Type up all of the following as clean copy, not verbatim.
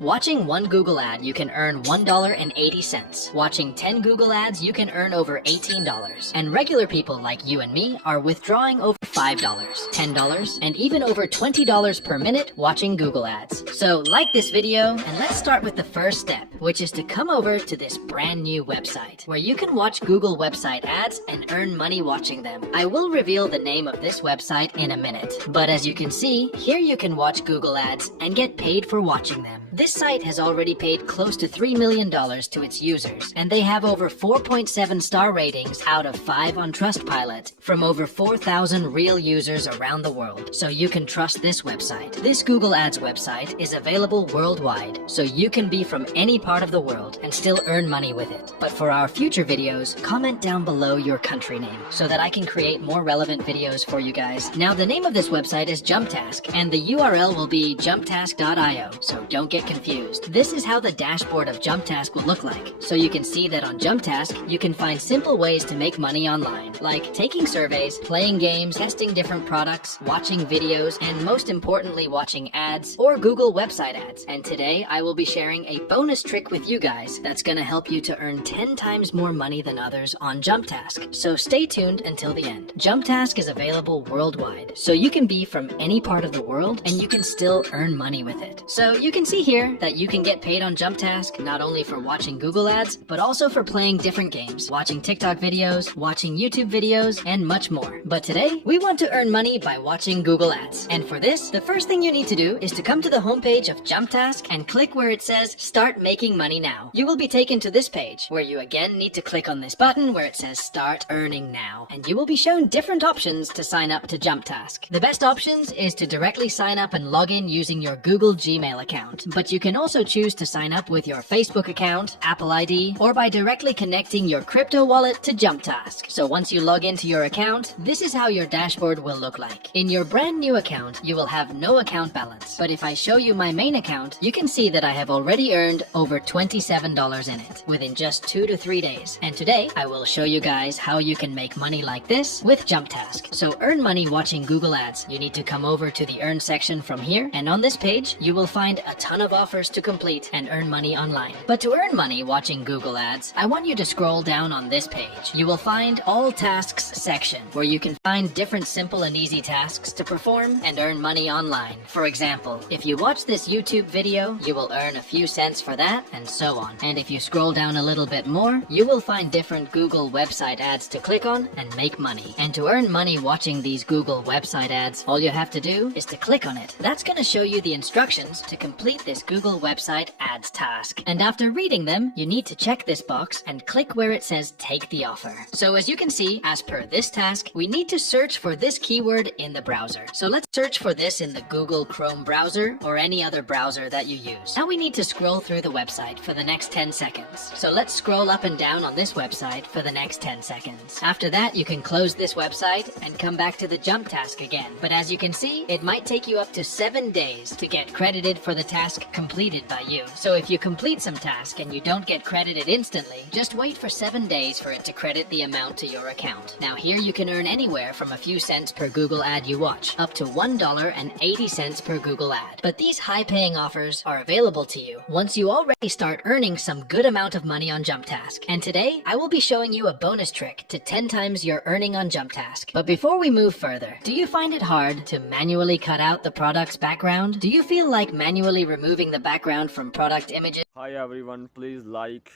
Watching one Google ad, you can earn $1.80. Watching 10 Google ads, you can earn over $18. And regular people like you and me are withdrawing over $5, $10, and even over $20 per minute watching Google ads. So like this video, and let's start with the first step, which is to come over to this brand new website where you can watch Google website ads and earn money watching them. I will reveal the name of this website in a minute, but as you can see, here you can watch Google ads and get paid for watching them. This site has already paid close to $3 million to its users, and they have over 4.7 star ratings out of 5 on Trustpilot from over 4,000 real users around the world. So you can trust this website. This Google Ads website is available worldwide, so you can be from any part of the world and still earn money with it. But for our future videos, comment down below your country name so that I can create more relevant videos for you guys. Now, the name of this website is JumpTask, and the URL will be jumptask.io, so don't get confused. This is how the dashboard of JumpTask will look like. So you can see that on JumpTask, you can find simple ways to make money online, like taking surveys, playing games, testing different products, watching videos, and most importantly, watching ads or Google website ads. And today, I will be sharing a bonus trick with you guys that's gonna help you to earn 10 times more money than others on JumpTask. So stay tuned until the end. JumpTask is available worldwide, so you can be from any part of the world and you can still earn money with it. So you can see here that you can get paid on JumpTask not only for watching Google ads, but also for playing different games, watching TikTok videos, watching YouTube videos, and much more. But today, we want to earn money by watching Google ads. And for this, the first thing you need to do is to come to the homepage of JumpTask and click where it says Start Making Money Now. You will be taken to this page where you again need to click on this button where it says Start Earning Now. And you will be shown different options to sign up to JumpTask. The best options is to directly sign up and log in using your Google Gmail account. But you can also choose to sign up with your Facebook account, Apple ID, or by directly connecting your crypto wallet to JumpTask. So once you log into your account, this is how your dashboard will look like. In your brand new account, you will have no account balance. But if I show you my main account, you can see that I have already earned over $27 in it within just 2 to 3 days. And today, I will show you guys how you can make money like this with JumpTask. So earn money watching Google ads. You need to come over to the earn section from here, and on this page, you will find a ton of offers to complete and earn money online. But to earn money watching Google ads, I want you to scroll down on this page. You will find all tasks section where you can find different simple and easy tasks to perform and earn money online. For example, if you watch this YouTube video, you will earn a few cents for that and so on. And if you scroll down a little bit more, you will find different Google website ads to click on and make money. And to earn money watching these Google website ads, all you have to do is to click on it. That's going to show you the instructions to complete this Google website ads task. And after reading them, you need to check this box and click where it says take the offer. So as you can see, as per this task, we need to search for this keyword in the browser. So let's search for this in the Google Chrome browser or any other browser that you use. Now we need to scroll through the website for the next 10 seconds. So let's scroll up and down on this website for the next 10 seconds. After that, you can close this website and come back to the JumpTask again. But as you can see, it might take you up to 7 days to get credited for the task completed by you. So if you complete some task and you don't get credited instantly, just wait for 7 days for it to credit the amount to your account. Now here you can earn anywhere from a few cents per Google ad you watch, up to $1.80 per Google ad. But these high-paying offers are available to you once you already start earning some good amount of money on JumpTask. And today, I will be showing you a bonus trick to 10 times your earning on JumpTask. But before we move further, do you find it hard to manually cut out the product's background? Do you feel like manually removing the background from product images? Hi everyone, please like,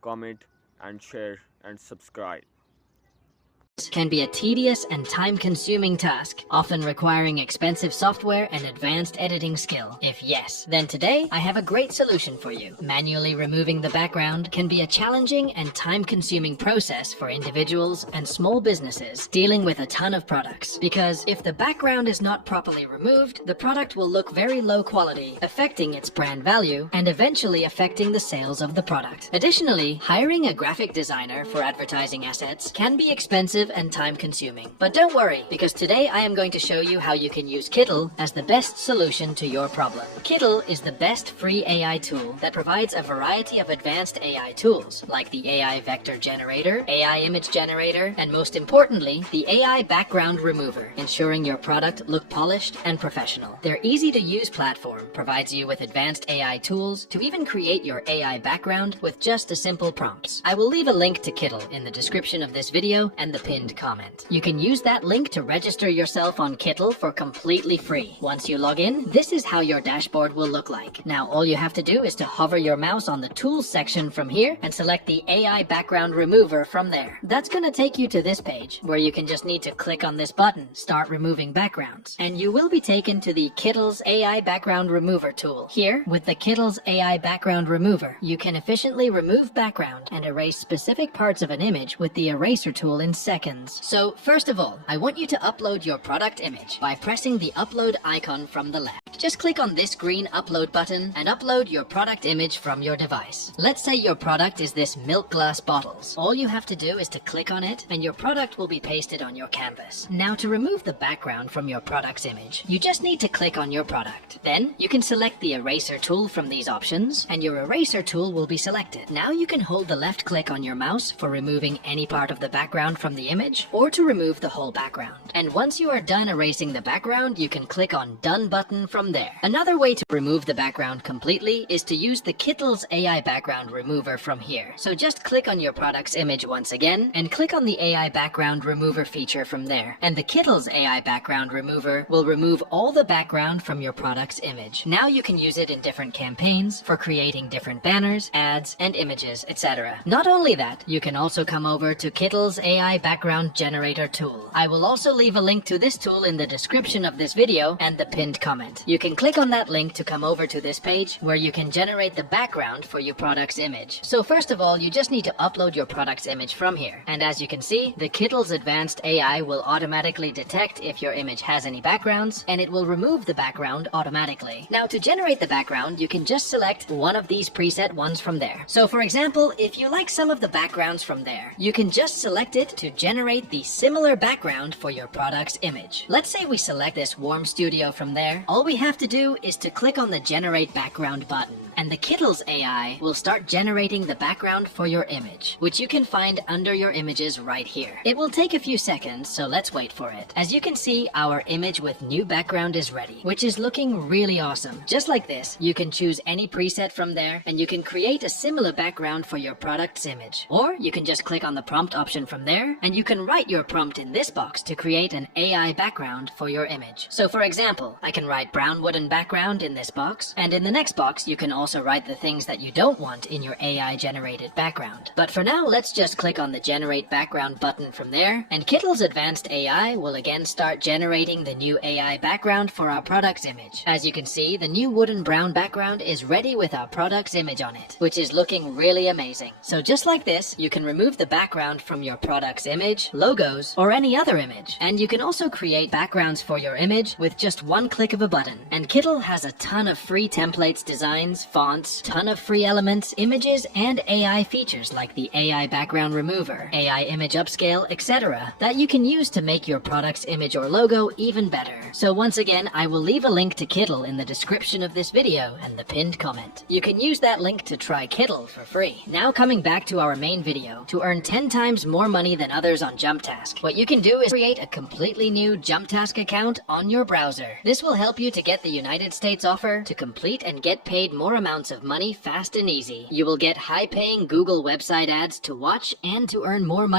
comment and share and subscribe. Can be a tedious and time-consuming task, often requiring expensive software and advanced editing skill. If yes, then today I have a great solution for you. Manually removing the background can be a challenging and time-consuming process for individuals and small businesses dealing with a ton of products. Because if the background is not properly removed, the product will look very low quality, affecting its brand value and eventually affecting the sales of the product. Additionally, hiring a graphic designer for advertising assets can be expensive and time-consuming. But don't worry, because today I am going to show you how you can use Kittl as the best solution to your problem. Kittl is the best free AI tool that provides a variety of advanced AI tools, like the AI vector generator, AI image generator, and most importantly, the AI background remover, ensuring your product look polished and professional. Their easy-to-use platform provides you with advanced AI tools to even create your AI background with just a simple prompts. I will leave a link to Kittl in the description of this video and the pinned comment. You can use that link to register yourself on Kittl for completely free. Once you log in, this is how your dashboard will look like. Now all you have to do is to hover your mouse on the tools section from here and select the AI background remover from there. That's going to take you to this page where you can just need to click on this button, start removing backgrounds, and you will be taken to the Kittl's AI background remover tool. Here, with the Kittl's AI background remover, you can efficiently remove background and erase specific parts of an image with the eraser tool in seconds. So first of all, I want you to upload your product image by pressing the upload icon from the left. Just click on this green upload button and upload your product image from your device. Let's say your product is this milk glass bottles. All you have to do is to click on it and your product will be pasted on your canvas. Now to remove the background from your product's image, you just need to click on your product. Then you can select the eraser tool from these options and your eraser tool will be selected. Now you can hold the left click on your mouse for removing any part of the background from the image or to remove the whole background. And once you are done erasing the background, you can click on Done button from there. Another way to remove the background completely is to use the Kittl's AI background remover from here. So just click on your product's image once again and click on the AI background remover feature from there. And the Kittl's AI background remover will remove all the background from your product's image. Now you can use it in different campaigns for creating different banners, ads, and images, etc. Not only that, you can also come over to Kittl's AI background generator tool. I will also leave a link to this tool in the description of this video and the pinned comment. You can click on that link to come over to this page where you can generate the background for your product's image. So first of all, you just need to upload your product's image from here. And as you can see, the Kittl's advanced AI will automatically detect if your image has any backgrounds and it will remove the background automatically. Now to generate the background, you can just select one of these preset ones from there. So for example, if you like some of the backgrounds from there, you can just select it to generate the similar background for your product's image. Let's say we select this warm studio from there. All we have to do is to click on the generate background button and the Kittl's AI will start generating the background for your image, which you can find under your images right here. It will take a few seconds, so let's wait for it. As you can see, our image with new background is ready, which is looking really awesome. Just like this, you can choose any preset from there and you can create a similar background for your product's image. Or you can just click on the prompt option from there and you can write your prompt in this box to create an AI background for your image. So for example, I can write brown wooden background in this box, and in the next box you can also write the things that you don't want in your AI generated background. But for now, let's just click on the generate background button from there and Kittl's advanced AI will again start generating the new AI background for our product's image. As you can see, the new wooden brown background is ready with our product's image on it, which is looking really amazing. So just like this, you can remove the background from your product's image, logos, or any other image. And you can also create backgrounds for your image with just one click of a button. And Kittl has a ton of free templates, designs, fonts, ton of free elements, images, and AI features like the AI background remover, AI image upscale, etc. that you can use to make your product's image or logo even better. So once again, I will leave a link to Kittl in the description of this video and the pinned comment. You can use that link to try Kittl for free. Now coming back to our main video, to earn 10 times more money than others on JumpTask, what you can do is create a completely new JumpTask account on your browser. This will help you to get the United States offer to complete and get paid more amounts of money fast and easy. You will get high-paying Google website ads to watch and to earn more money.